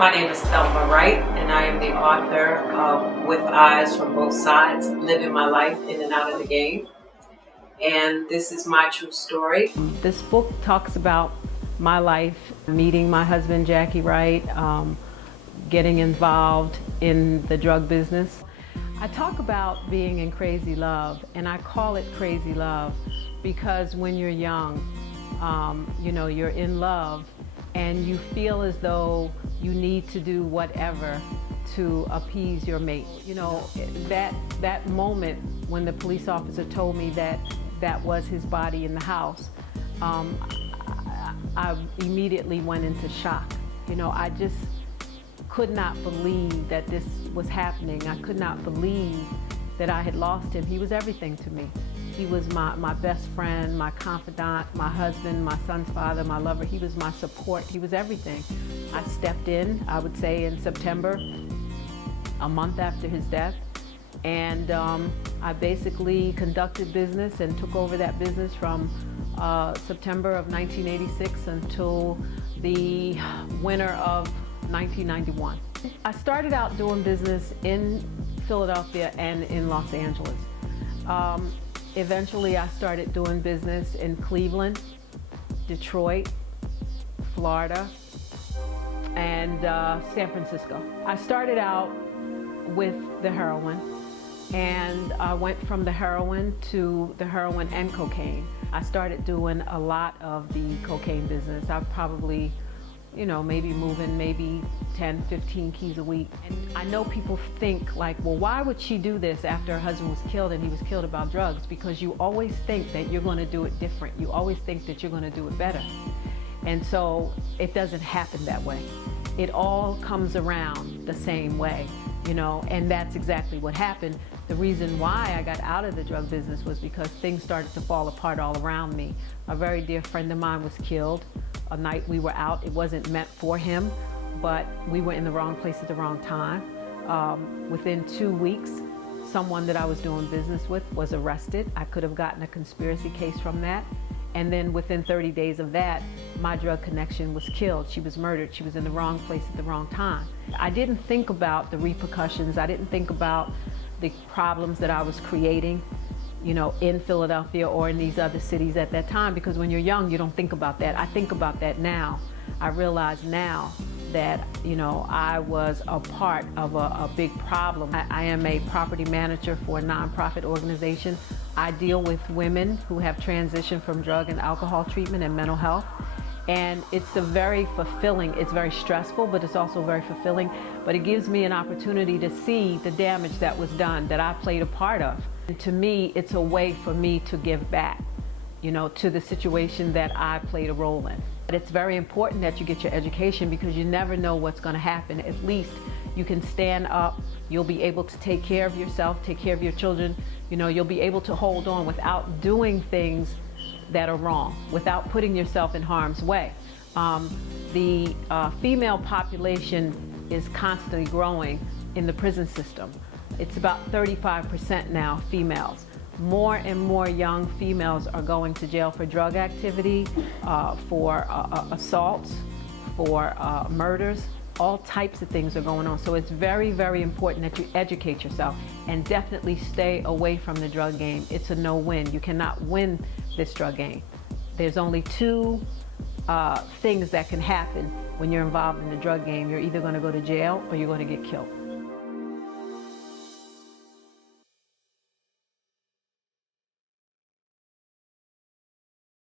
My name is Thelma Wright, and I am the author of With Eyes from Both Sides, Living My Life in and Out of the Game. And this is my true story. This book talks about my life, meeting my husband, Jackie Wright, getting involved in the drug business. I talk about being in crazy love, and I call it crazy love because when you're young, you're in love and you feel as though you need to do whatever to appease your mate. That moment when the police officer told me that was his body in the house, I immediately went into shock. I just could not believe that this was happening. I could not believe that I had lost him. He was everything to me. He was my best friend, my confidant, my husband, my son's father, my lover. He was my support. He was everything. I stepped in, I would say in September, a month after his death, and I basically conducted business and took over that business from September of 1986 until the winter of 1991. I started out doing business in Philadelphia and in Los Angeles. Eventually I started doing business in Cleveland, Detroit, Florida, and San Francisco. I started out with the heroin, and I went from the heroin to the heroin and cocaine. I started doing a lot of the cocaine business. I've probably maybe moving 10, 15 keys a week. And I know people think like, well, why would she do this after her husband was killed and he was killed about drugs? Because you always think that you're going to do it different. You always think that you're going to do it better. And so it doesn't happen that way. It all comes around the same way, and that's exactly what happened. The reason why I got out of the drug business was because things started to fall apart all around me. A very dear friend of mine was killed. A night we were out, it wasn't meant for him, but we were in the wrong place at the wrong time. Within 2 weeks, someone that I was doing business with was arrested. I could have gotten a conspiracy case from that. And then within 30 days of that, my drug connection was killed. She was murdered. She was in the wrong place at the wrong time. I didn't think about the repercussions. I didn't think about the problems that I was creating, in Philadelphia or in these other cities at that time, because when you're young, you don't think about that. I think about that now. I realize now that, I was a part of a big problem. I am a property manager for a nonprofit organization. I deal with women who have transitioned from drug and alcohol treatment and mental health. And it's very stressful, but it's also very fulfilling. But it gives me an opportunity to see the damage that was done, that I played a part of. And to me, it's a way for me to give back, to the situation that I played a role in. But it's very important that you get your education because you never know what's going to happen. At least you can stand up, you'll be able to take care of yourself, take care of your children, you'll be able to hold on without doing things that are wrong, without putting yourself in harm's way. The female population is constantly growing in the prison system. It's about 35% now females. More and more young females are going to jail for drug activity, for assaults, for murders. All types of things are going on. So it's very, very important that you educate yourself and definitely stay away from the drug game. It's a no-win. You cannot win this drug game. There's only two things that can happen when you're involved in the drug game. You're either going to go to jail or you're going to get killed.